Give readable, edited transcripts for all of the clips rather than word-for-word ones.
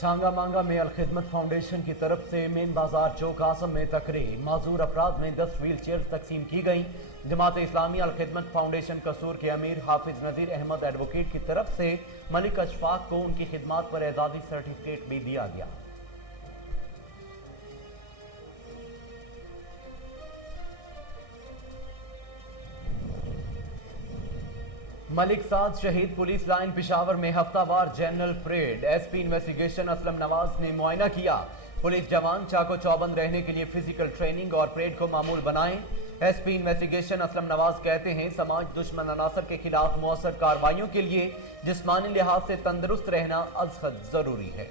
छांगा मांगा में अलखिदमत फाउंडेशन की तरफ से मेन बाजार चौक आसम में तकरीब माजूर अफराद में 10 व्हील चेयर तकसीम की गई। जमात इस्लामी अलखिदमत फाउंडेशन कसूर के अमीर हाफिज नजीर अहमद एडवोकेट की तरफ से मलिक अशफाक को उनकी खिदमात पर एजाजी सर्टिफिकेट भी दिया गया। मलिक साद शहीद पुलिस लाइन पिशावर में हफ्तावार general parade SP investigation Aslam Nawaz ने मुआयना किया। पुलिस जवान चाको चौबंद रहने के लिए फिजिकल ट्रेनिंग और परेड को मामूल बनाएं। एसपी इन्वेस्टिगेशन असलम नवाज कहते हैं समाज दुश्मन अनासर के खिलाफ मौसर कार्रवाइयों के लिए जिस्मानी लिहाज से तंदुरुस्त रहना अज़हद जरूरी है।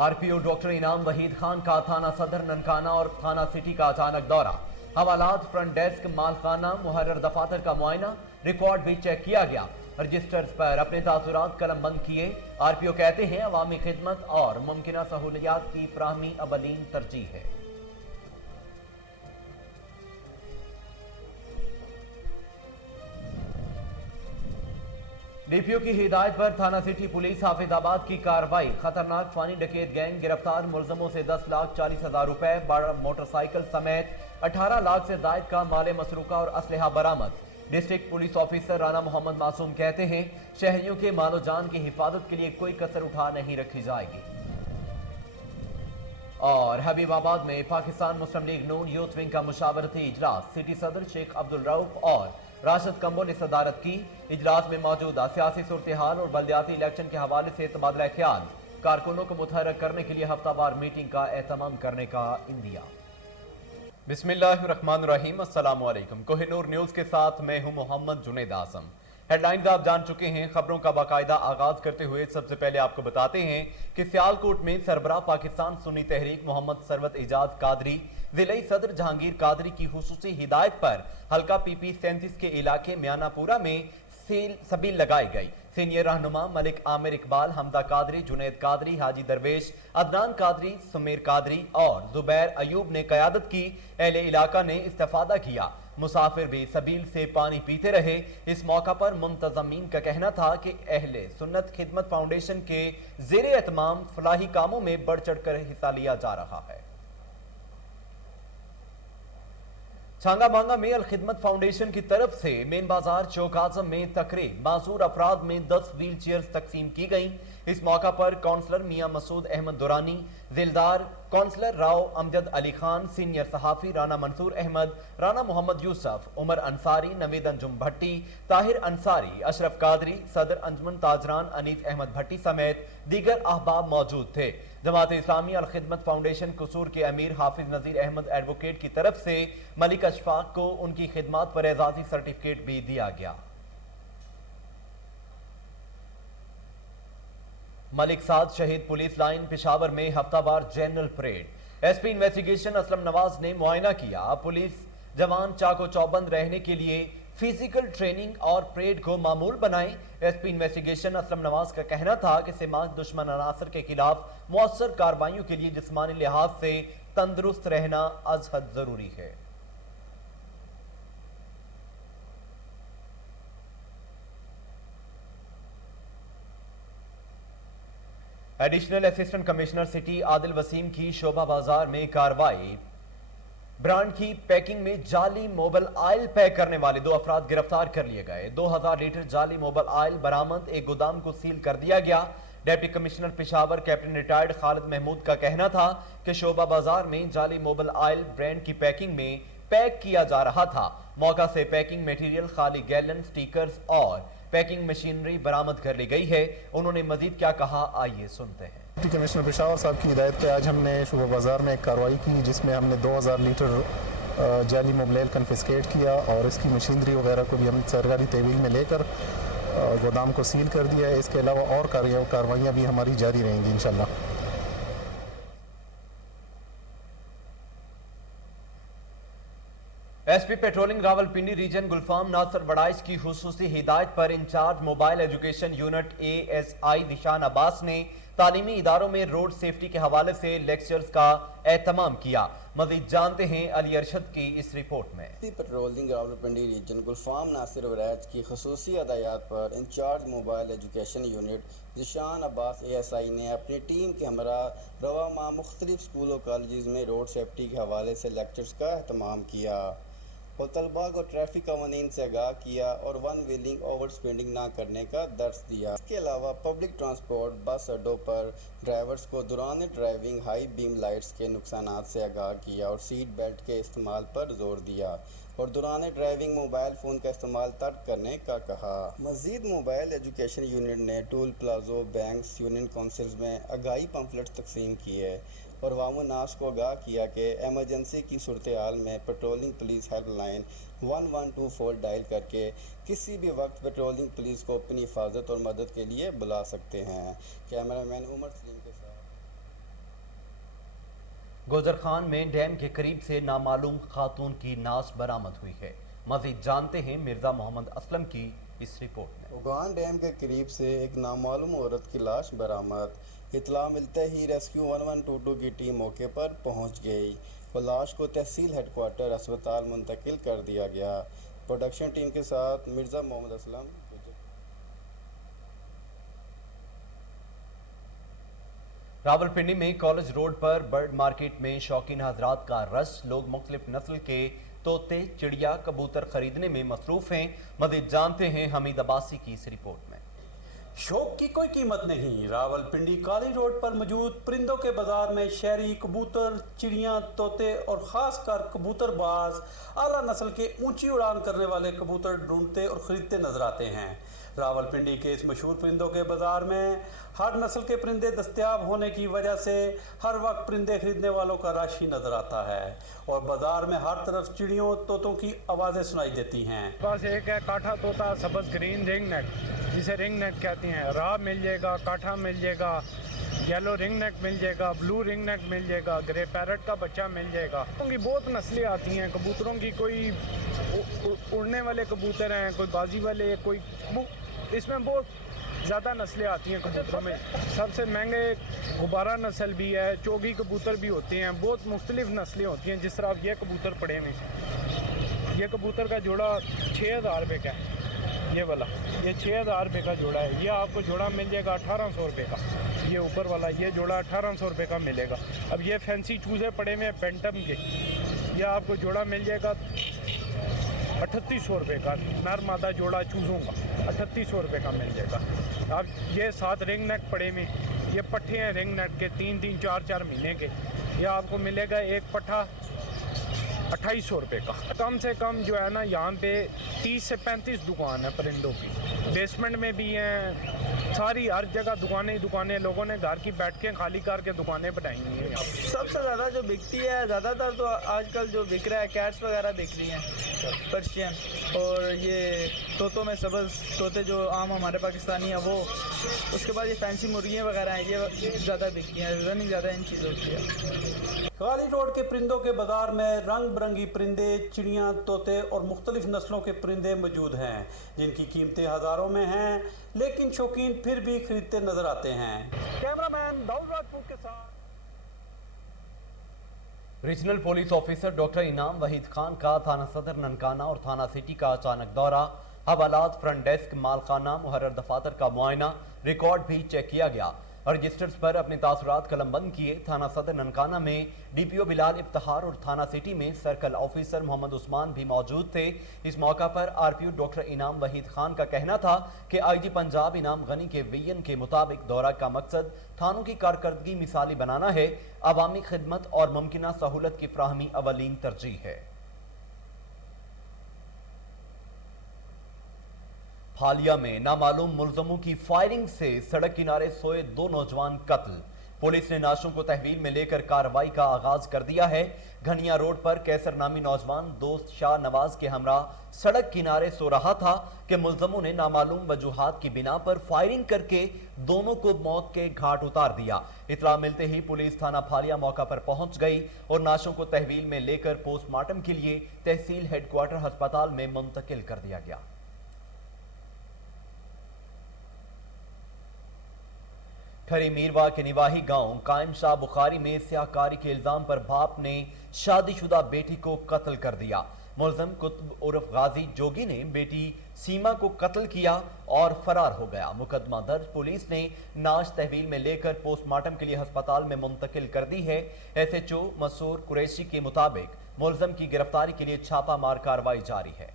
आरपीओ डॉक्टर इनाम वहीद खान का थाना सदर ननकाना और थाना सिटी का अचानक दौरा। हवालात, फ्रंट डेस्क, मालखाना, मुहर्रर दफातर का मुआयना, रिकॉर्ड भी चेक किया गया। रजिस्टर्स पर अपने तासुरात कलम बंद किए। आरपीओ कहते हैं अवामी खिदमत और मुमकिना सहूलियात की फराहमी अवलीन तरजीह है। डीपीओ की हिदायत पर थाना सिटी पुलिस हाफिजाबाद की कार्रवाई। खतरनाक फानी डकैत गैंग गिरफ्तार, मुलजमों से 10,40,000 रुपए, 12 मोटरसाइकिल समेत 18 लाख से जायद का माल मसरूका और असलहा बरामद। District police officer Rana Mohammad Masoom कहते हैं शहरियों के मालो जान की हिफाजत के लिए कोई कसर उठा नहीं रखी जाएगी। और हबीबाबाद में पाकिस्तान मुस्लिम लीग नून यूथ विंग का मुशावरती इजलास। सिटी सदर शेख अब्दुल रऊफ और राशिद कंबो ने सदारत की। इजलास में मौजूदा सियासी सूरत हाल और बल्दियाती इलेक्शन के हवाले से तबादला ख्याल, कारकुनों को मुतहर्रिक करने के लिए हफ्तावार मीटिंग का एहतमाम करने का इंदिया। बिस्मिल्लाहिर्रहमानिर्रहीम, अस्सलामु अलैकुम। कोहिनूर न्यूज़ के साथ मैं हूं मोहम्मद जुनैद आज़म। हेडलाइंस आप जान चुके हैं। खबरों का बाकायदा आगाज करते हुए सबसे पहले आपको बताते हैं कि सियालकोट में सरबराह पाकिस्तान सुन्नी तहरीक मोहम्मद सरवत इजाज कादरी जिले सदर जहांगीर कादरी की खुसूसी हिदायत पर हल्का PP 37 के इलाके म्यानापुरा में सबील लगाई गई। सीनियर रहनुमा मलिक आमिर इकबाल, हमजा कादरी, जुनैद कादरी, हाजी दरवेश, अदनान कादरी, सुमेर कादरी और जुबैर अयूब ने कयादत की। अहले इलाका ने इस्तेफादा किया। मुसाफिर भी सबील से पानी पीते रहे। इस मौका पर मुंतजमीन का कहना था कि अहले सुन्नत खिदमत फाउंडेशन के ज़ेरे एहतमाम फलाही कामों में बढ़ चढ़ कर हिस्सा लिया जा रहा है। छांगा मांगा में अलखिदमत फाउंडेशन की तरफ से मेन बाजार चौक आजम में तकरीब, माजूर अफराद में 10 व्हील चेयर्स तकसीम की गई। इस मौका पर काउंसलर मियां मसूद अहमद दुरानी, जिलदार काउंसलर राव अमजद अली खान, सीनियर सहाफी राना मंसूर अहमद, राना मोहम्मद यूसुफ, उमर अंसारी, नवीद अंजुम भट्टी, ताहिर अंसारी, अशरफ कादरी, सदर अंजमन ताजरान अनीस अहमद भट्टी समेत दीगर अहबाब मौजूद थे। जमात इस्लामी अलखिदमत फाउंडेशन कसूर के अमीर हाफिज नजीर अहमद एडवोकेट की तरफ से मलिक अशफाक को उनकी खिदमात पर एजाजी सर्टिफिकेट भी दिया गया। मलिक साद शहीद पुलिस लाइन पिशावर में हफ्तावार general parade. SP investigation Aslam Nawaz ने मुआयना किया। पुलिस जवान चाको चौबंद रहने के लिए फिजिकल ट्रेनिंग और परेड को मामूल बनाएं। एसपी इन्वेस्टिगेशन असलम नवाज का कहना था कि समाज दुश्मन अनासर के खिलाफ मौसर कार्रवाइयों के लिए जिस्मानी लिहाज से तंदुरुस्त रहना अज़हद जरूरी है। Additional assistant commissioner city Adil Waseem की शोभा बाजार में कार्रवाई। ब्रांड की पैकिंग में जाली मोबाइल ऑयल पैक करने वाले 2 अफराद गिरफ्तार कर लिए गए। 2000 लीटर जाली मोबाइल ऑयल बरामद। एक गोदाम को सील कर दिया गया। Deputy commissioner Peshawar captain retired Khalid Mahmood का कहना था कि शोभा बाजार में जाली मोबाइल ऑयल ब्रांड की पैकिंग में पैक किया जा रहा था। मौका से पैकिंग मटेरियल, खाली गैलन, स्टिकर्स और पैकिंग मशीनरी बरामद कर ली गई है। उन्होंने मजीद क्या कहा, आइए सुनते हैं। डिप्टी कमिश्नर पेशावर साहब की हिदायत पे आज हमने शोभा बाजार में एक कार्रवाई की जिसमें हमने 2000 लीटर जाली मोबाइल कन्फिस्केट किया और इसकी मशीनरी वगैरह को भी हम सरकारी तहवील में लेकर गोदाम को सील कर दिया है। इसके अलावा और कार्रवाइयाँ भी हमारी जारी रहेंगी इंशाल्लाह। SP patrolling Rawalpindi region Gulfam Nasir Waraich की खुसूसी हिदायत पर incharge mobile education unit ASI Zeeshan Abbas ने तालीमी इदारों में रोड सेफ्टी के हवाले से लेक्चर्स का एहतमाम किया। मजीद जानते हैं अली अरशद की इस रिपोर्ट में। पेट्रोलिंग रावलपिंडी रीजन गुलफाम नासिर वरैज की खसूसी हदायत पर incharge mobile education unit Zeeshan Abbas ASI ने अपनी टीम के हमरा रवा माह मुख्तलिफ स्कूल और कॉलेज में रोड सेफ्टी के हवाले से लेक्चर्स का अहतमाम किया और तलबा को ट्रैफिक कवानीन से आगाह किया और वन व्हीलिंग ओवर स्पीडिंग ना करने का दर्स दिया। इसके अलावा पब्लिक ट्रांसपोर्ट बस अड्डों पर ड्राइवर्स को दौरान ड्राइविंग हाई बीम लाइट्स के नुकसानात से आगाह किया और सीट बेल्ट के इस्तेमाल पर जोर दिया और दौरान ड्राइविंग मोबाइल फ़ोन का इस्तेमाल तर्क करने का कहा। मज़ीद मोबाइल एजुकेशन यूनिट ने tool palazzo banks union councils में आगाही पम्फलेट्स तकसीम किए और वामो नास को आगाह किया कि एमरजेंसी की सूरत हाल में पेट्रोलिंग पुलिस हेल्पलाइन 1124 डायल करके किसी भी वक्त पेट्रोलिंग पुलिस को अपनी हिफाजत और मदद के लिए बुला सकते हैं। कैमरामैन उमर सलीम के साथ। गोजर खान में डैम के करीब से नामालूम खातून की नाश बरामद हुई है। मजीद जानते हैं मिर्जा मोहम्मद असलम की इस रिपोर्ट में। उगान डैम के करीब से एक नामालूम औरत की लाश बरामद। इतला मिलते ही रेस्क्यू 1122 की टीम मौके पर पहुंच गई और लाश को तहसील हेडक्वार्टर अस्पताल मुंतकिल कर दिया गया। प्रोडक्शन टीम के साथ मिर्जा मोहम्मद असलम। रावलपिंडी में कॉलेज रोड पर बर्ड मार्केट में शौकीन हजरात का रश। लोग मुख्तलिफ नस्ल के तोते, चिड़िया, कबूतर खरीदने में मसरूफ हैं। मज़ीद जानते हैं हमीद अब्बासी की इस रिपोर्ट में। शौक की कोई कीमत नहीं। रावलपिंडी काली रोड पर मौजूद परिंदों के बाजार में शहरी कबूतर, चिड़ियाँ, तोते और ख़ासकर कबूतरबाज आला नस्ल के ऊंची उड़ान करने वाले कबूतर ढूंढते और ख़रीदते नजर आते हैं। रावलपिंडी के इस मशहूर परिंदों के बाजार में हर नस्ल के परिंदे दस्तयाब होने की वजह से हर वक्त परिंदे खरीदने वालों का रश ही नजर आता है और बाजार में हर तरफ चिड़ियों, तोतों की आवाज़ें सुनाई देती हैं। बस एक है काठा तोता, सब्ज ग्रीन रिंग नेक, जिसे रिंग नेक कहते हैं। राह मिल जाएगा, काठा मिल जाएगा, येलो रिंग नेक मिल जाएगा, ब्लू रिंग नेक मिल जाएगा, ग्रे पैरट का बच्चा मिल जाएगा। उनकी बहुत नस्लें आती हैं कबूतरों की। कोई उड़ने वाले कबूतर हैं, कोई बाजी वाले, कोई इसमें बहुत ज़्यादा नस्लें आती हैं कबूतरों में। सबसे महंगे गुब्बारा नस्ल भी है, चोगी कबूतर भी होते हैं, बहुत मुख्तलिफ नस्लें होती हैं। जिस तरह आप ये कबूतर पड़े हुए, ये कबूतर का जोड़ा 6000 रुपये का है। ये वाला ये 6000 रुपये का जोड़ा है। ये आपको जोड़ा मिल जाएगा 1800 रुपये का। ये ऊपर वाला ये जोड़ा 1800 रुपये का मिलेगा। अब ये फैंसी चूज़े पड़े हुए हैं पेंटम के, ये आपको जोड़ा मिल जाएगा 3800 रुपये का। नर मादा जोड़ा चूज़ों का 3800 रुपये का मिल जाएगा। अब ये 7 रिंग नेक पड़े में, ये पट्ठे हैं रिंग नेक के 3-3, 4-4 महीने के। ये आपको मिलेगा एक पट्ठा 2800 रुपये का। कम से कम जो है ना, यहाँ पे 30 से 35 दुकान है परिंदों की। बेसमेंट में भी हैं, सारी हर जगह दुकानें ही दुकानें। लोगों ने घर की बैठ के खाली करके दुकानें बनाई हुई हैं। सबसे ज़्यादा जो बिकती है, ज़्यादातर तो आजकल जो बिक रहा है कैट्स वगैरह बिक रही हैं, पर्शियन, और ये तोतों में सब्ज़ तोते जो आम हमारे पाकिस्तानी हैं वो। उसके बाद ये फैंसी मुर्गियाँ वगैरह हैं, ये ज़्यादा बिकती हैं। रनिंग ज़्यादा इन चीज़ों की है। काली रोड के परिंदों के बाजार में रंग बिरंगी परिंदे, चिड़ियाँ, तोते और मुख्तलिफ नस्लों के परिंदे मौजूद हैं जिनकी कीमतें हज़ारों में हैं, लेकिन शौकीन फिर भी खरीदते नजर आते हैं। कैमरामैन दाऊद राजपूत के साथ। रीजनल पुलिस ऑफिसर डॉक्टर इनाम वहीद खान का थाना सदर ननकाना और थाना सिटी का अचानक दौरा। हवालात, फ्रंट डेस्क, मालखाना, मुहर्रर दफातर का मुआयना, रिकॉर्ड भी चेक किया गया और रजिस्टर्स पर अपने तासुरात कलमबंद किए। थाना सदर ननकाना में DPO बिलाल इफ्तिखार और थाना सिटी में सर्कल ऑफिसर मोहम्मद उस्मान भी मौजूद थे। इस मौका पर RPO डॉक्टर इनाम वहीद खान का कहना था कि IG पंजाब इनाम गनी के विजन के मुताबिक दौरा का मकसद थानों की कारकर्दगी मिसाली बनाना है। अवामी खिदमत और मुमकिना सहूलत की फ्राहमी अवलीन तरजीह है। हालिया में नामालूम मुलजमों की फायरिंग से सड़क किनारे सोए 2 नौजवान कत्ल। पुलिस ने नाशों को तहवील में लेकर कार्रवाई का आगाज कर दिया है। घनिया रोड पर कैसर नामी नौजवान दोस्त शाह नवाज के हमरा सड़क किनारे सो रहा था कि मुलजमों ने नामालूम वजूहात की बिना पर फायरिंग करके दोनों को मौत के घाट उतार दिया। इतला मिलते ही पुलिस थाना फालिया मौका पर पहुंच गई और नाशों को तहवील में लेकर पोस्टमार्टम के लिए तहसील हेडक्वार्टर अस्पताल में मुंतकिल कर दिया गया। खरी मीरवा के निवाही गांव कायम शाह बुखारी में स्याहकारी के इल्जाम पर बाप ने शादी शुदा बेटी को कत्ल कर दिया। मुलजिम कुतुब उर्फ गाजी जोगी ने बेटी सीमा को कत्ल किया और फरार हो गया। मुकदमा दर्ज पुलिस ने नाश तहवील में लेकर पोस्टमार्टम के लिए अस्पताल में मुंतकिल कर दी है। SHO मसूर कुरैशी के मुताबिक मुलजिम की गिरफ्तारी के लिए छापामार कार्रवाई जारी है।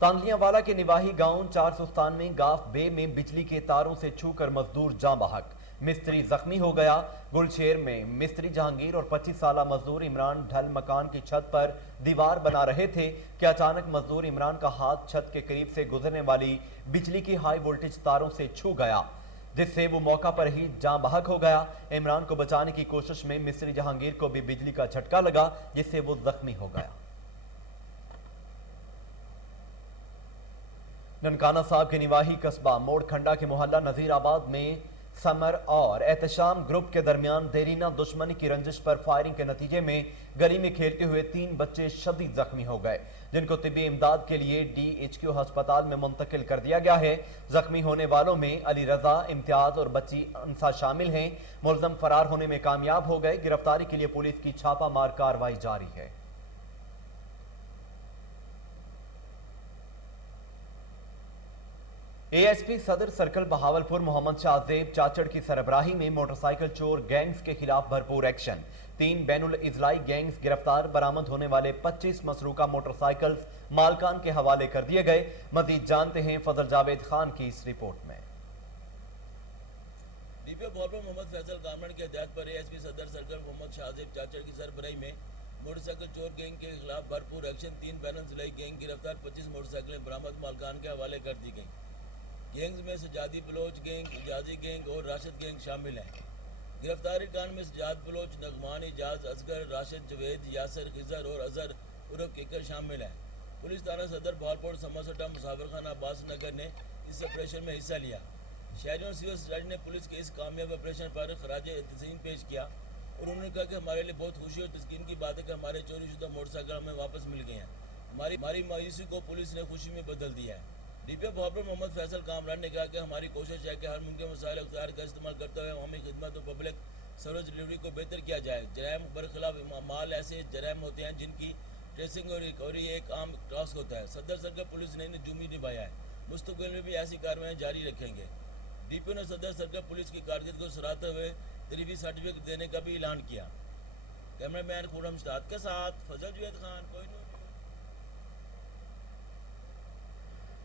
तांदलियावाला के निवाही गांव 497 गाफ बे में बिजली के तारों से छूकर मजदूर जां बहक, मिस्त्री जख्मी हो गया। गुलशेर में मिस्त्री जहांगीर और 25 साला मजदूर इमरान ढल मकान की छत पर दीवार बना रहे थे कि अचानक मजदूर इमरान का हाथ छत के करीब से गुजरने वाली बिजली की हाई वोल्टेज तारों से छू गया, जिससे वो मौका पर ही जां बहक हो गया। इमरान को बचाने की कोशिश में मिस्त्री जहांगीर को भी बिजली का झटका लगा, जिससे वो जख्मी हो गया। ननकाना साहब के निवाही कस्बा मोड़खंडा के मोहल्ला नजीराबाद में समर और एहतशाम ग्रुप के दरमियान देरीना दुश्मनी की रंजिश पर फायरिंग के नतीजे में गली में खेलते हुए 3 बच्चे शदीद जख्मी हो गए, जिनको तिब्बी इमदाद के लिए DHQ अस्पताल में मुंतकिल कर दिया गया है। जख्मी होने वालों में अली रजा, इम्तियाज और बच्ची अंसा शामिल हैं। मुलजिम फरार होने में कामयाब हो गए। गिरफ्तारी के लिए पुलिस की छापामार कार्रवाई जारी है। ASP सदर सर्कल बहावलपुर मोहम्मद शाहजेब चाचड़ की सरबराही में मोटरसाइकिल चोर गैंग्स के खिलाफ भरपूर एक्शन। 3 बैनुल इजलाई गैंग्स गिरफ्तार। बरामद होने वाले 25 मसरूका मोटरसाइकिल्स मालकान के हवाले कर दिए गए। मजीद जानते हैं फजल जावेद खान की इस रिपोर्ट में। DPO बहावलपुर मोहम्मद फैसल कामरान की हिदायत पर ASP सदर सर्कल मोहम्मद शाहजेब चाचड़ की सरबराही में मोटरसाइकिल चोर गैंग के खिलाफ भरपूर एक्शन। 3 बैनुल इजलाई गैंग गिरफ्तार, 25 मोटरसाइकिलें बरामद, मालकान के हवाले कर दी गई। गैंग्स में सजादी बलोच गैंग, इजाजी गैंग और राशिद गैंग शामिल हैं। गिरफ्तारी कान में सजाद बलोच, नगमान, इजाज, असगर, राशिद, जवेद, यासर, खिजर और अजहर उर्फ किकर शामिल हैं। पुलिस थाना सदर बहावलपुर, समासटा, मुसाफिर खाना, अब्बास नगर ने इस ऑपरेशन में हिस्सा लिया। शहरियों और सिविल सोसाइटी ने पुलिस के इस कामयाब ऑपरेशन पर खराज तहसीन पेश किया और उन्होंने कहा कि हमारे लिए बहुत खुशी और तस्कीन की बात है कि हमारे चोरी शुदा मोटरसाइकिल हमें वापस मिल गए हैं। हमारी मायूसी को पुलिस ने खुशी में बदल दिया है। DPO बहावलपुर मोहम्मद फैसल कामरान ने कहा कि हमारी कोशिश है कि हर मुमकिन वसाइल अख्तियार का इस्तेमाल करते हुए हमें खिदमत और पब्लिक सर्विस डिलीवरी को बेहतर किया जाए। जराइम बरखिलाफ माल ऐसे जराइम होते हैं जिनकी ट्रेसिंग और रिकवरी एक आम टास्क होता है। सदर सर्कल पुलिस ने नजूमी निभाया है। मुस्तकबिल में भी ऐसी कार्रवाई जारी रखेंगे। DPO ने सदर सर्कल पुलिस की कारकर्दगी को सराहते हुए तरीबी सर्टिफिकेट देने का भी ऐलान किया। कैमरामैन खुरम मुश्ताक के साथ फजल जावेद खान, कोहिनूर।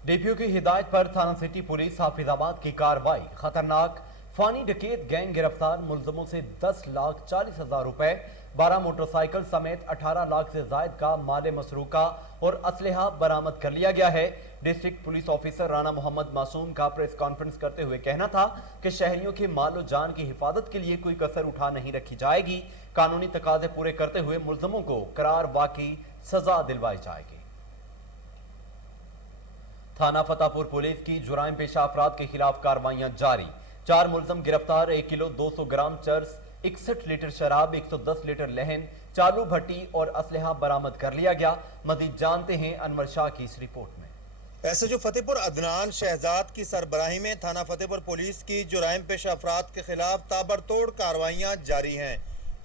DPO की हिदायत पर थाना सिटी पुलिस हाफिजाबाद की कार्रवाई। खतरनाक फानी डकैत गैंग गिरफ्तार। मुलजमों से 10,40,000 रुपए, 12 मोटरसाइकिल समेत 18 लाख से जायद का माल मसरूका और असलहा बरामद कर लिया गया है। District police officer Rana Mohammad Masoom का प्रेस कॉन्फ्रेंस करते हुए कहना था कि शहरियों के मालो जान की हिफाजत के लिए कोई कसर उठा नहीं रखी जाएगी। कानूनी तकाजे पूरे करते हुए मुलजमों को करार वाकई सजा दिलवाई जाएगी। थाना फतेहपुर पुलिस की जुराइम पेशा अफराद के खिलाफ कार्रवाइयां जारी। 4 मुलजम गिरफ्तार। 1 किलो 200 ग्राम चर्स, 61 लीटर शराब, 110 लीटर लहन, चालू भट्टी और असलहा बरामद कर लिया गया। मजीद जानते हैं अनवर शाह की इस रिपोर्ट में। SHO फतेहपुर अदनान शहजाद की सरबराही में थाना फतेहपुर पुलिस की जुराइम पेशा अफराद के खिलाफ ताबड़तोड़ कार्रवाइयां जारी हैं।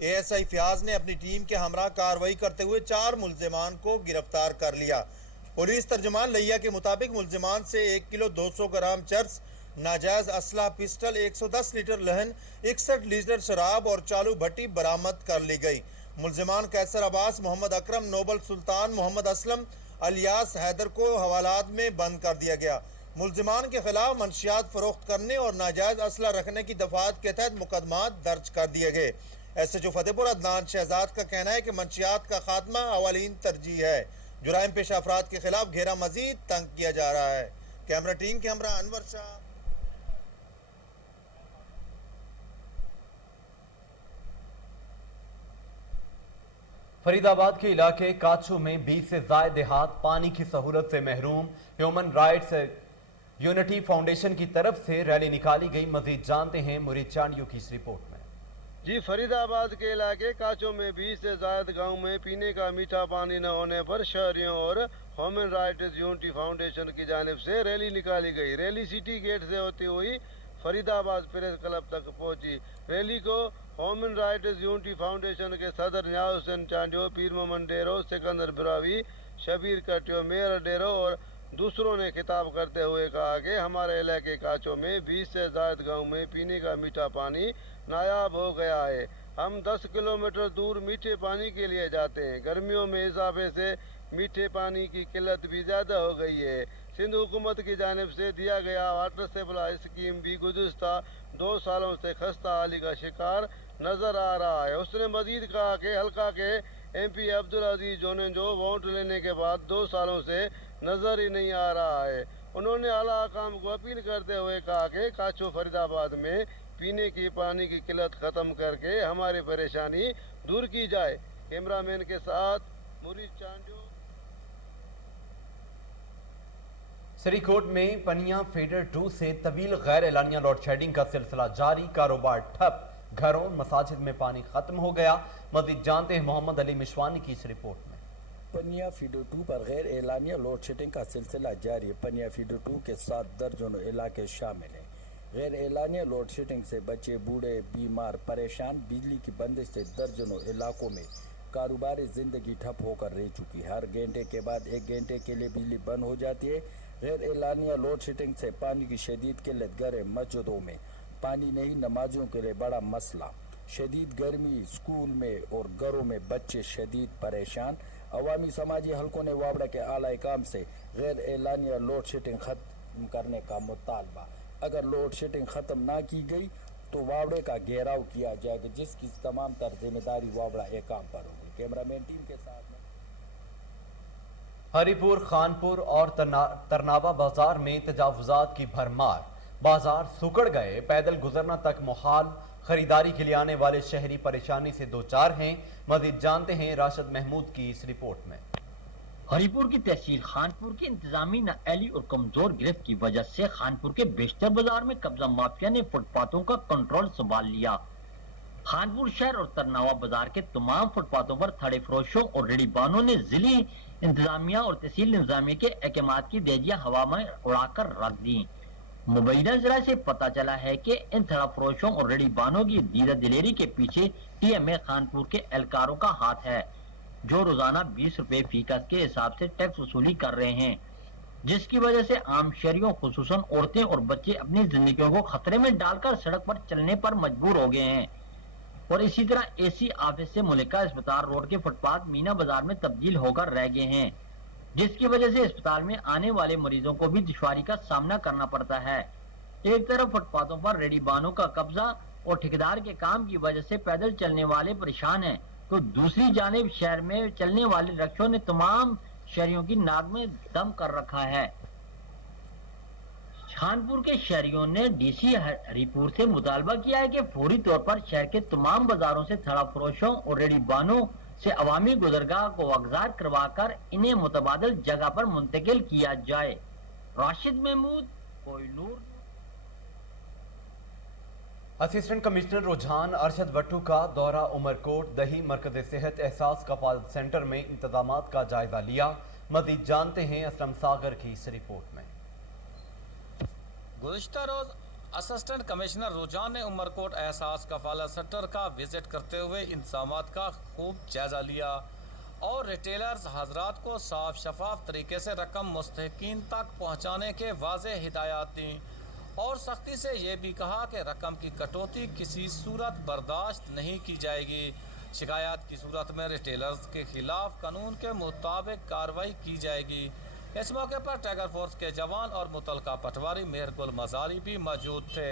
ASI फयाज ने अपनी टीम के हमरा कार्रवाई करते हुए 4 मुलजिमान को गिरफ्तार कर लिया। पुलिस तर्जमान लैया के मुताबिक मुलजिमान से 1 किलो 200 ग्राम चर्स, नाजायज असला, पिस्टल, 110 लीटर लहन, 61 लीटर शराब और चालू भट्टी बरामद कर ली गई। मुलजिमान कैसर अब्बास, मोहम्मद अकरम, नोबल सुल्तान, मोहम्मद असलम अलियास हैदर को हवालात में बंद कर दिया गया। मुलजिमान के खिलाफ मंशियात फरोख्त करने और नाजायज असला रखने की दफात के तहत मुकदमा दर्ज कर दिए गए। SHO फतेहपुर अदनान शहजाद का कहना है कि मंशियात का खात्मा अवालीन तरजीह है। जुराइम पेशा अफराद के खिलाफ घेरा मजीद तंग किया जा रहा है। कैमरा टीम के हमरा अनवर शाह। फरीदाबाद के इलाके काछू में 20 से ज्यादा देहात पानी की सहूलत से महरूम। ह्यूमन राइट्स यूनिटी फाउंडेशन की तरफ से रैली निकाली गई। मजीद जानते हैं मुरीद चांडियो की इस रिपोर्ट में। जी, फरीदाबाद के इलाके काचो में 20 से ज्यादा गांव में पीने का मीठा पानी न होने पर शहरियों और ह्यूमन राइट्स यूनिटी फाउंडेशन की जानिब से रैली निकाली गई। रैली सिटी गेट से होती हुई फरीदाबाद प्रेस क्लब तक पहुंची। रैली को ह्यूमन राइट्स यूनिटी फाउंडेशन के सदर न्याज हुसैन चांडियो, पीर मोहम्मद डेरो, सिकंदर बिरावी, शबीर कटियो, मेयर डेरो और दूसरों ने खिताब करते हुए कहा कि हमारे इलाके काचों में 20 से ज़ायद गाँव में पीने का मीठा पानी नायाब हो गया है। हम 10 किलोमीटर दूर मीठे पानी के लिए जाते हैं। गर्मियों में इजाफे से मीठे पानी की किल्लत भी ज़्यादा हो गई है। सिंध हुकूमत की जानिब से दिया गया वाटर सप्लाई स्कीम भी गुज़िश्ता 2 सालों से खस्ता हाली का शिकार नज़र आ रहा है। उसने मजीद कहा कि हल्का के MP अब्दुल अजीज जोने जो वोट लेने के बाद 2 सालों से नज़र ही नहीं आ रहा है। उन्होंने आला हकाम को अपील करते हुए कहा कि काचो फरीदाबाद में पीने की पानी की किल्लत ख़त्म करके हमारी परेशानी दूर की जाए। कैमरामैन के साथ मुरीद चांडियो। सरीकोट में पनिया फीडर 2 से तवील गैर एलानिया लोड शेडिंग का सिलसिला जारी, कारोबार ठप, घरों मसाजिद में पानी खत्म हो गया। मज़ीद जानते हैं मोहम्मद अली मिशवानी की इस रिपोर्ट में। पनिया फीडर 2 पर गैर एलानिया लोड शेडिंग का सिलसिला जारी है। पनिया फीडर 2 के साथ दर्जनों इलाके शामिल हैं। गैर एलानिया लोड शेडिंग से बच्चे, बूढ़े, बीमार परेशान। बिजली की बंदिश से दर्जनों इलाकों में कारोबारी ज़िंदगी ठप होकर रह चुकी है। हर घंटे के बाद 1 घंटे के लिए बिजली बंद हो जाती है। गैर एलानिया लोड शेडिंग से पानी की शदीद किल्लत, घरें मस्जिदों में पानी नहीं, नमाजों के लिए बड़ा मसला। शदीद गर्मी, स्कूल में और घरों में बच्चे शदीद परेशान। अवामी समाजी हलकों ने वावड़ा के आला काम से गैर एलानिया लोड शेडिंग ख़त्म करने का मुतालबा। अगर लोड शेडिंग ख़त्म ना की गई तो वावड़े का घेराव किया जाएगा, जिसकी तमाम तर जिम्मेदारी वावड़ा काम पर होगी। कैमरामैन टीम के साथ हरीपुर, खानपुर और तरनावा बाजार में तजावुजात की भरमार। बाजार सुकड़ गए, पैदल गुजरना तक मुहाल। खरीदारी के लिए आने वाले शहरी परेशानी से दो चार हैं। मजीद जानते हैं राशिद महमूद की इस रिपोर्ट में। हरीपुर की तहसील खानपुर की इंतजामी नाअहली और कमजोर गिरफ्त की वजह से खानपुर के बेशतर बाजार में कब्जा माफिया ने फुटपाथों का कंट्रोल संभाल लिया। खानपुर शहर और तरनावा बाजार के तमाम फुटपाथों पर थड़े फरोशों और रेडीबानों ने जिली इंतजामिया और तहसील इंतजामिया के अहकामात की देजियां हवा में उड़ाकर रख दी। मुबैना जरा से पता चला है कि इन थड़ा फरोशों और रेडीबानों की दीदा दिलेरी के पीछे TMA खानपुर के एहलकारों का हाथ है, जो रोजाना 20 रुपए फीकस के हिसाब से टैक्स वसूली कर रहे हैं, जिसकी वजह से आम शहरियों खुसूसन औरतें और बच्चे अपनी जिंदगियों को खतरे में डालकर सड़क पर चलने पर मजबूर हो गए हैं। और इसी तरह AC ऑफिस से मुलिका अस्पताल रोड के फुटपाथ मीना बाजार में तब्दील होकर रह गए हैं, जिसकी वजह से अस्पताल में आने वाले मरीजों को भी दुश्वारी का सामना करना पड़ता है। एक तरफ फुटपाथों पर रेडीबानों का कब्जा और ठेकेदार के काम की वजह से पैदल चलने वाले परेशान हैं, तो दूसरी जानिब शहर में चलने वाले रिक्शों ने तमाम शहरियों की नाक में दम कर रखा है। खानपुर के शहरियों ने DC हरीपुर से मुतालबा किया है कि फौरी तौर पर शहर के तमाम बाजारों से थड़ा फरोशों और रेडीबानों से अवामी गुजरगाह को अगजार करवाकर इन्हें मुतबादल जगह पर मुंतकिल किया जाए। राशिद महमूद, कोहिनूर। असिस्टेंट कमिश्नर रुझान अरशद वट्टू का दौरा उमरकोट, दही मरकज सेहत एहसास कफालत सेंटर में इंतजामात का जायजा लिया। मजीद जानते हैं असलम सागर की इस रिपोर्ट में। गुज़िश्ता रोज असिस्टेंट कमिश्नर रुझान ने उमरकोट एहसास कफालत सेंटर का विजिट करते हुए इंतजामात का खूब जायजा लिया और रिटेलर्स हजरात को साफ शफाफ तरीके से रकम मुस्तहिकीन तक पहुँचाने के वाज़ेह हिदायत दी और सख्ती से ये भी कहा कि रकम की कटौती किसी सूरत बर्दाश्त नहीं की जाएगी। शिकायत की सूरत में रिटेलर्स के खिलाफ कानून के मुताबिक कार्रवाई की जाएगी। इस मौके पर टाइगर फोर्स के जवान और मुतलका पटवारी मेहरगुल मजारी भी मौजूद थे।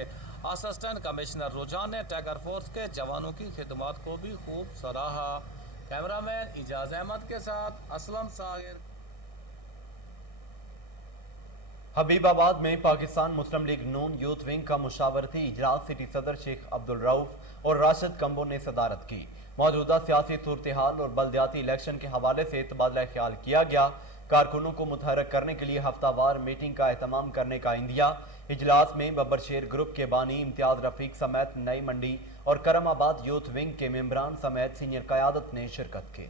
असिस्टेंट कमिश्नर रुझान ने टाइगर फोर्स के जवानों की खिदमत को भी खूब सराहा। कैमरामैन इजाज अहमद के साथ असलम सागिर। हबीबाबाद में पाकिस्तान मुस्लिम लीग नून यूथ विंग का मुशावरती इजलास सिटी सदर शेख अब्दुल रऊफ और राशिद कंबो ने सदारत की। मौजूदा सियासी सूरत हाल और बल्दियाती इलेक्शन के हवाले से तबादला ख्याल किया गया। कारकुनों को मुतहरक करने के लिए हफ्तावार मीटिंग का एहतमाम करने का इंदिया। इजलास में बब्बर शेर ग्रुप के बानी इम्तियाज रफीक समेत नई मंडी और करमाबाद यूथ विंग के मेंबरान समेत सीनियर क़यादत ने शिरकत की।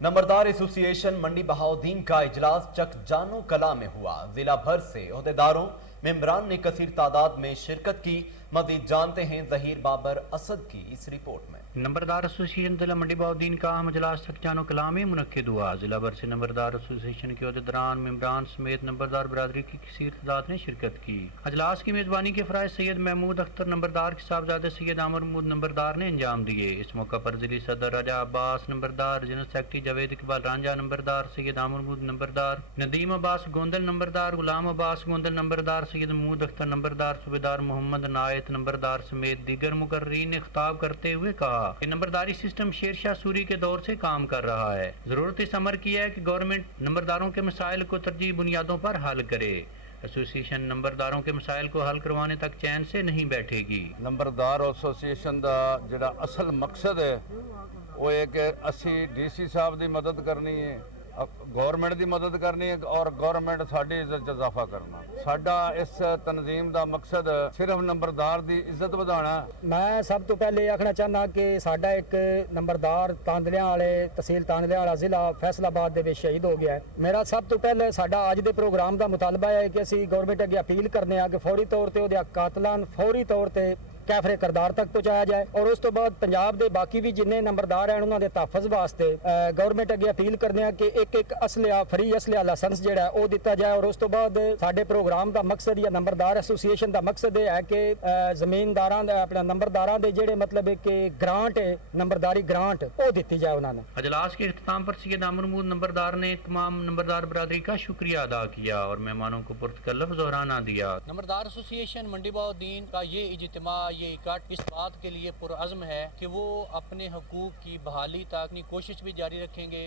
नंबरदार एसोसिएशन मंडी बहाउद्दीन का इजलास चक जानू कला में हुआ। जिला भर से ओहदेदारों, मेंबरान ने कसीर तादाद में शिरकत की। मजीद जानते हैं जहीर बाबर असद की इस रिपोर्ट में। नंबरदार एसोसिएशन जिला मंडी बहाउद्दीन का अहम इजलास सख्तानो कलामी मुनक्किद हुआ। जिला भर से नंबरदार एसोसिएशन के अहदेदारान मेंबरान समेत नंबरदार बरादरी की कसीर तादाद ने शिरकत की। अजलास की मेज़बानी के फ़राइज़ सैयद महमूद अख्तर नंबरदार के साहबजादे सैयद आमिर महमूद नंबरदार ने अंजाम दिए। इस मौका पर जिली सदर राजा अब्बास नंबरदार, जनरल सेक्रेटरी जावेद इकबाल रांझा नंबरदार, सैयद आमिर महमूद नंबरदार, नदीम अब्बास गोंदल नंबरदार, गुलाम अब्बास गोंदल नंबरदार, सैयद महमूद अख्तर नंबरदार, सूबेदार मोहम्मद नायत नंबरदार समेत दीगर मुकर्रीन ने खिताब करते हुए कहा कि नंबरदारी सिस्टम शेरशाह सूरी के दौर से काम कर रहा है। जरूरत इस अमर की है कि गवर्नमेंट नंबरदारों के मसाइल को तरजीह बुनियादों पर हल करे। एसोसिएशन नंबरदारों के मसाइल को हल करवाने तक चैन से नहीं बैठेगी। नंबरदार एसोसिएशन का जिहड़ा असल मकसद है वो है कि असी DC साहब की मदद करनी है, गवर्नमेंट की मदद करनी है और गवर्नमेंट साडी इज्जत च इजाफा करना। साडा इस तनजीम का मकसद सिर्फ नंबरदार की इज्जत बढ़ाना। मैं सब तो पहले आखना चाहना कि साडा एक नंबरदार तांदलियां वाले तहसील तांदलियां वाला जिला फैसलाबाद दे विच शहीद हो गया है। मेरा सब तो पहले साडा अज दे प्रोग्राम का मुतालबा है कि असी गवर्नमेंट अगे अपील करने कि फौरी तौर पर उहदे कातलान फौरी तौर पर कैफरे करदार तक पहुँचाया जाए और उस तो बाद पंजाब के बाकी भी जिन्ने नंबरदार हैं उन्होंने तहफ़ुज़ वास्ते गवर्नमेंट अगे अपील करने कि एक असलिया फ्री असलिया लाइसेंस जिहड़ा है वो दिता जाए। और उस तो बाद साडे प्रोग्राम का मकसद या नंबरदार एसोसिएशन का मकसद ये है कि जमीनदारां अपना नंबरदारां दे जिहड़े मतलब कि ग्रांट है नंबरदारी ग्रांट वो दी जाए उन्होंने। अजलास के इख्तिताम पर सैयद आमिर महमूद नंबरदार ने तमाम नंबरदार बरादरी का शुक्रिया अदा किया और मेहमानों को पुरतकल्लफ ज़ोहराना दिया। नंबरदार एसोसिएशन मंडी बहाउद्दीन का ये इज्तिमा ये इकट्ठ इस बात के लिए पुरअज़्म है कि वो अपने हकूक़ की बहाली तक अपनी कोशिश भी जारी रखेंगे।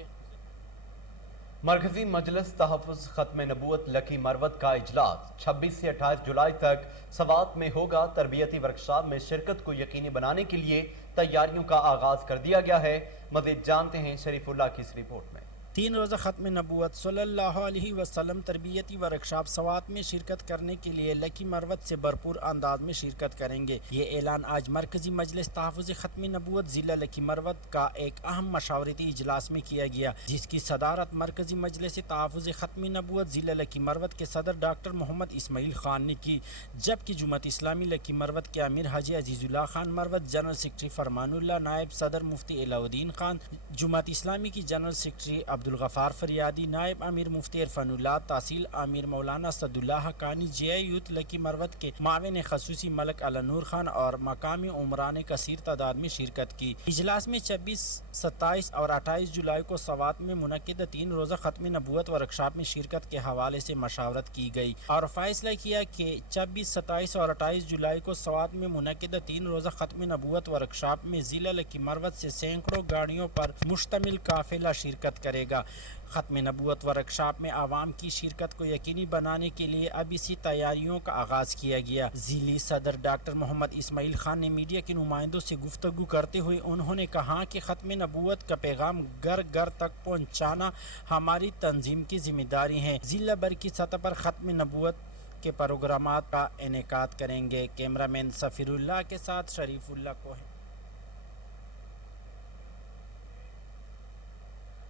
मरकजी मजलिस तहफ़्फ़ुज़ ख़त्म नबूवत लकी मरवत का इजलास 26 से 28 जुलाई तक सवात में होगा। तरबियती वर्कशॉप में शिरकत को यकीनी बनाने के लिए तैयारियों का आगाज़ कर दिया गया है। मज़ीद जानते हैं शरीफुल्लाह की इस रिपोर्ट में। 3 रोज़ा ख़त्म नबूवत सल्लल्लाहु अलैहि वसल्लम तरबियती वर्कशॉप सवात में शिरकत करने के लिए लकी मरवत से भरपूर अंदाज में शिरकत करेंगे। ये ऐलान आज मरकजी मजलिस तहफ़्फ़ुज़ ख़त्म नबूवत ज़िला लकी मरवत का एक अहम मशावरती इजलास में किया गया, जिसकी सदारत मरकजी मजलिस तहफ़्फ़ुज़ ख़त्म नबूवत ज़िला लकी मरवत के सदर डॉक्टर मोहम्मद इस्माइल खान ने की। जबकि जुम्मत इस्लामी लकी मरवत के अमीर हाजी अजीज़ुल्लाह खान मरवत, जनरल सेक्रेटरी फरमानुल्लाह, नायब सदर मुफ्ती अलाउद्दीन खान, जुम्मत इस्लामी की जनरल सेक्रेटरी अब्दुल गफ़ार फरियादी, नायब अमीर मुफ्ती इरफानुल्लाह, तहसील अमीर मौलाना सदुल्लाह हकानी, जे यूथ लकी मरवत के माविन खसूसी मलक अलनूर खान और मकामी उमरान ने कसीर तादाद में शिरकत की। इजलास में 26, 27 और 28 जुलाई को सवात में मुनक्किद 3 रोज़ा ख़त्म नबूवत वर्कशॉप में शिरकत के हवाले से मशावरत की गई और फैसला किया कि 26, 27 और 28 जुलाई को सवात में मुनक्किद 3 रोज़ा ख़त्म नबूवत वर्कशॉप में ज़िला लकी मरवत से सैकड़ों गाड़ियों पर मुश्तमिल काफिला शिरकत करेगा। ख़त्म नबूवत वर्कशॉप में आवाम की शिरकत को यकीनी बनाने के लिए अब इसी तैयारियों का आगाज़ किया गया। ज़िली सदर डॉक्टर मोहम्मद इस्माइल खान ने मीडिया के नुमाइंदों से गुफ्तगू करते हुए उन्होंने कहा कि ख़त्म नबूवत का पैगाम घर घर तक पहुँचाना हमारी तंजीम की जिम्मेदारी है। ज़िला भर की सतह पर ख़त्म नबूवत के प्रोग्रामात का इनेकाद करेंगे। कैमरामैन सफ़ीरुल्लाह के साथ शरीफुल्लाह को है।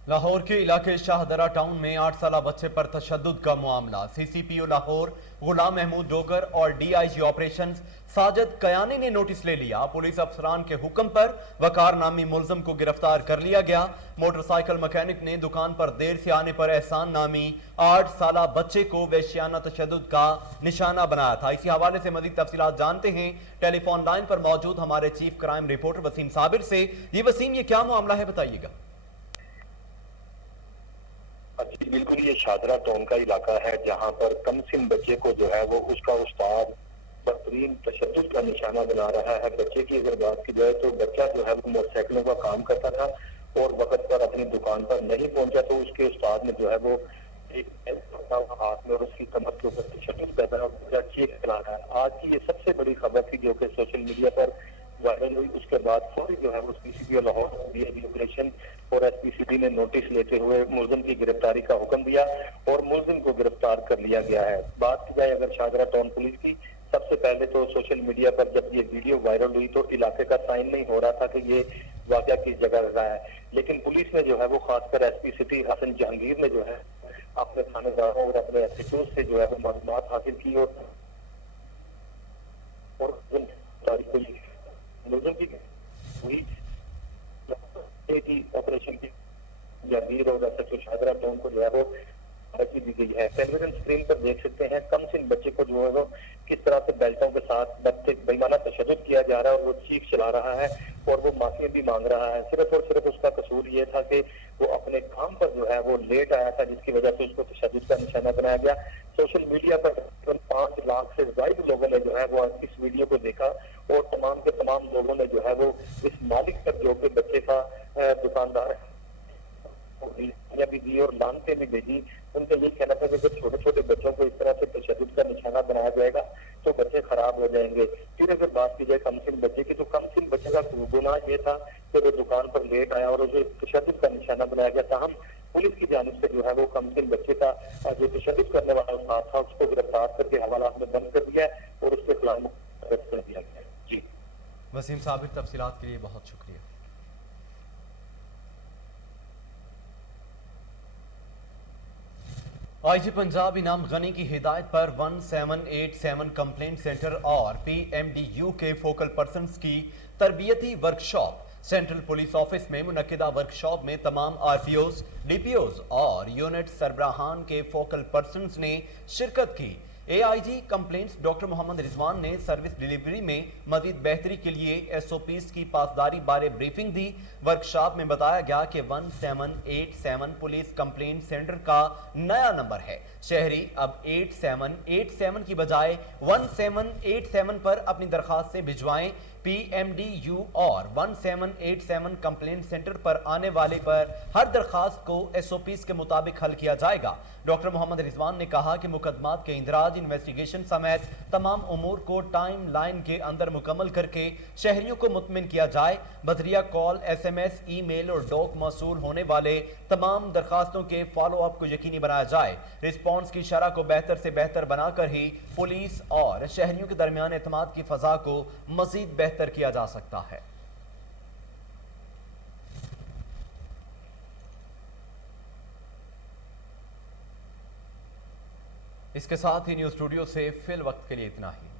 लाहौर के इलाके शाहदरा टाउन में 8 साला बच्चे पर तशद्दुद का मामला। CCPO लाहौर गुलाम महमूद डोगर और DIG ऑपरेशंस साजिद कयानी ने नोटिस ले लिया। पुलिस अफसरान के हुक्म पर वकार नामी मुलजम को गिरफ्तार कर लिया गया। मोटरसाइकिल मैकेनिक ने दुकान पर देर से आने पर एहसान नामी 8 साला बच्चे को वहशियाना तशद्दुद का निशाना बनाया था। इसी हवाले से मजीद तफसीलात जानते हैं टेलीफोन लाइन पर मौजूद हमारे chief crime reporter Waseem Sabir से। ये वसीम, ये क्या मामला है, बताइएगा। बिल्कुल, ये शाहदरा टाउन का इलाका है जहाँ पर कमसिन बच्चे को जो है वो उसका उस्ताद बदतरीन तशद्दुद का निशाना बना रहा है। बच्चे की अगर बात की जाए तो बच्चा जो है वो मोटरसाइकिलों का काम करता था और वक्त पर अपनी दुकान पर नहीं पहुंचा तो उसके उस्ताद ने जो है वो एक हाथ में और उसकी कमर के ऊपर तशद्दुद कर रहा है और बच्चा चीख चला रहा है। आज की ये सबसे बड़ी खबर थी जो कि सोशल मीडिया पर वायरल हुई। उसके बाद फौरी जो है वो CCPO लाहौर DIG ऑपरेशन और SPCD ने नोटिस लेते हुए मुलजिम की गिरफ्तारी का हुक्म दिया और मुलजिम को गिरफ्तार कर लिया गया है। बात की जाए अगर शाहदरा टाउन पुलिस की, सबसे पहले तो सोशल मीडिया पर जब ये वीडियो वायरल हुई तो इलाके का साइन नहीं हो रहा था कि ये वाक़या किस जगह रहा है, लेकिन पुलिस ने जो है वो खासकर SP सिटी हसन जहांगीर ने जो है अपने थानेदारों और अपने SHO से जो है वो मालूमात हासिल की और तारीख को मुलजिम की हुई ऑपरेशन की जहांगीर और एसएचओ शाहदरा टोन को जो है वो धमकी दी गई है। टेलीविजन स्क्रीन पर देख सकते हैं कमसिन बच्चे को जो है वो किस तरह से बेल्टों के साथ बेईमाना तशद्दुद किया जा रहा है और वो चीख चला रहा है और वो माफी भी मांग रहा है। सिर्फ और सिर्फ उसका कसूर ये था कि वो अपने काम पर जो है वो लेट आया था, जिसकी वजह से उसको तशद्दुद का निशाना बनाया गया। सोशल मीडिया पर 5 लाख से ज्यादा लोगों ने जो है वो इस वीडियो को देखा और तमाम के तमाम लोगों ने जो है वो इस मालिक पर जो कि बच्चे का दुकानदार भी दी और लानते भी भेजी। उनका ये कहना था कि जब छोटे छोटे बच्चों को इस तरह से तशद्दुद का निशाना बनाया जाएगा तो बच्चे खराब हो जाएंगे। फिर अगर बात की जाए कमसिन बच्चे की, तो कमसिन बच्चे का गुनाह ये था कि वो दुकान पर लेट आया और उसे तशद्दुद का निशाना बनाया गया था। हम पुलिस की जानिब से जो है वो कमसिन बच्चे का जो तशद्दुद करने वाला उस्ताद था उसको गिरफ्तार करके हवालात में बंद कर दिया है और उसके खिलाफ मुकदमा कर दिया गया है। जी वसीम साबिर, तफसीलात के लिए बहुत शुक्रिया। आईजी पंजाब इनाम गनी की हिदायत पर 1787 कंप्लेंट सेंटर और पीएमडीयू के फोकल पर्सन्स की तरबियती वर्कशॉप सेंट्रल पुलिस ऑफिस में मुनक्किदा वर्कशॉप में तमाम आरपीओज, डीपीओज और यूनिट सरबराहान के फोकल पर्सन्स ने शिरकत की। AIG complaints doctor Mohammad Rizwan ने सर्विस डिलीवरी में मजीद बेहतरी के लिए एसओपीज की पासदारी बारे ब्रीफिंग दी। वर्कशॉप में बताया गया कि 1787 पुलिस कंप्लेंट सेंटर का नया नंबर है। शहरी अब 8787 की बजाय 1787 पर अपनी दरखास्त से भिजवाएं। पीएमडीयू और 1787 कंप्लेंट सेंटर पर आने वाले पर हर दरखास्त को एसओपीज के मुताबिक हल किया जाएगा। डॉक्टर मोहम्मद रिजवान ने कहा कि मुकदमात के इंदराज, इन्वेस्टिगेशन समेत तमाम उमूर को टाइम लाइन के अंदर मुकम्मल करके शहरियों को मुतमिन किया जाए। बदरिया कॉल, एसएमएस, ईमेल और डॉक मौसूल होने वाले तमाम दरखास्तों के फॉलो अप को यकीनी बनाया जाए। रिस्पॉन्स की शरह को बेहतर से बेहतर बनाकर ही पुलिस और शहरियों के दरमियान एतमाद की फजा को मजीद बेहतर किया जा सकता है। इसके साथ ही न्यूज़ स्टूडियो से फिल वक्त के लिए इतना ही।